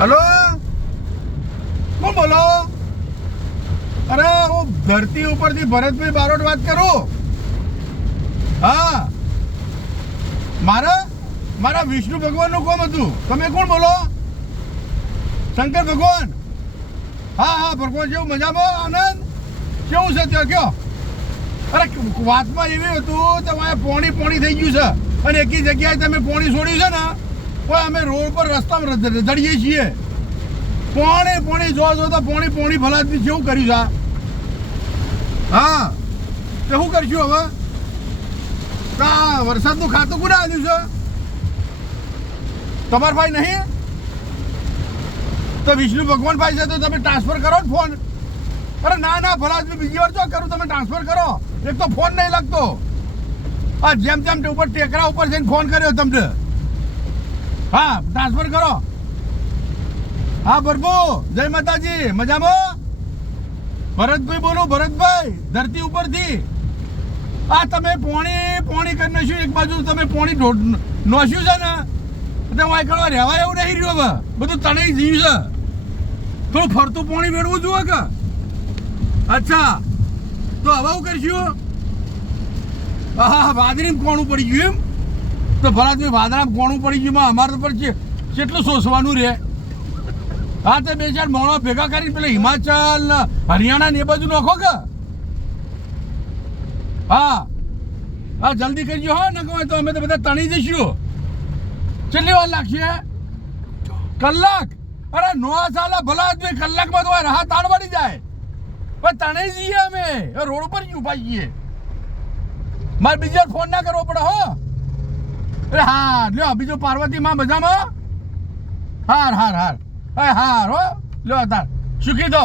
Hello कौन बोलो? अरे वो धरती ऊपर थी भरतभाई बारोટ વાત કરું. હા મારા વિષ્ણુ ભગવાનનું કોમ હતું. તમે કોણ બોલો? શંકર ભગવાન. હા ભગવાન જેવું મજામાં આનંદ કેવું છે ત્યાં કયો? અરે વાતમાં એવી હતું તમારે પોણી થઈ ગયું છે અને એકી જગ્યાએ તમે પોણી છોડ્યું છે ને કોઈ અમે રોડ પર રસ્તામાં રજડીએ છીએ. પોણી જો તો પોણી ભલાદમી કેવું કર્યું છે? હા તો શું કરશું હવે? વરસાદનું ખાતું કોને આવ્યું છે? તમારા ભાઈ નહીં તો વિષ્ણુ ભગવાન ભાઈ છે તો તમે ટ્રાન્સફર કરો ને ફોન. અરે ના ભલાદમી બીજી વાર શું કરું? તમે ટ્રાન્સફર કરો. એક તો ફોન નહીં લાગતો. હા જેમ તેમ ઉપર ટેકરા ઉપર જઈને ફોન કર્યો તમને. હા ટ્રાન્સફર કરો. હા પ્રભુ જય માતાજી. મજામાં? ભરતભાઈ બોલો. ભરતભાઈ ધરતી ઉપરથી. આ તમે પોણી કરી નાખ્યું. એક બાજુ તમે પોણી નોશ્યું છે ને એટલે હું કરવા રહેવાય એવું નહીં રહ્યું. હવે બધું તણાઈ ગયું છે. થોડું ફરતું પોણી મેળવું જુઓ કે. અચ્છા તો હવે શું કરશું? હા વાદળીમાં કોણું પડી ગયું એમ? તો ભલાદમી વાદળામાં કોણું પડી ગયું. અમારે તો પર કેટલું સોસવાનું રહે. હા તો બે ચાર મોણો ભેગા કરીને પેલા હિમાચલ ને હરિયાણા ને એ બાજુ નાખો કે. હા જલ્દી કરજો. હા ને કહો તો અમે તો બધા તણી જઈશું. કેટલી વાર લાગશે? કલાક? અરે નો ચાલે ભલાદમી. કલાકમાં તો રાહ તાણવાની જાય. પણ તણાઈ જઈએ અમે. રોડ ઉપર જ ઉભા છીએ. મારે બીજો ફોન ના કરવો પડે. હો અરે હા લ્યો બીજો પાર્વતી માં મજામાં? હાર હો લ્યો તાર સુખી દો.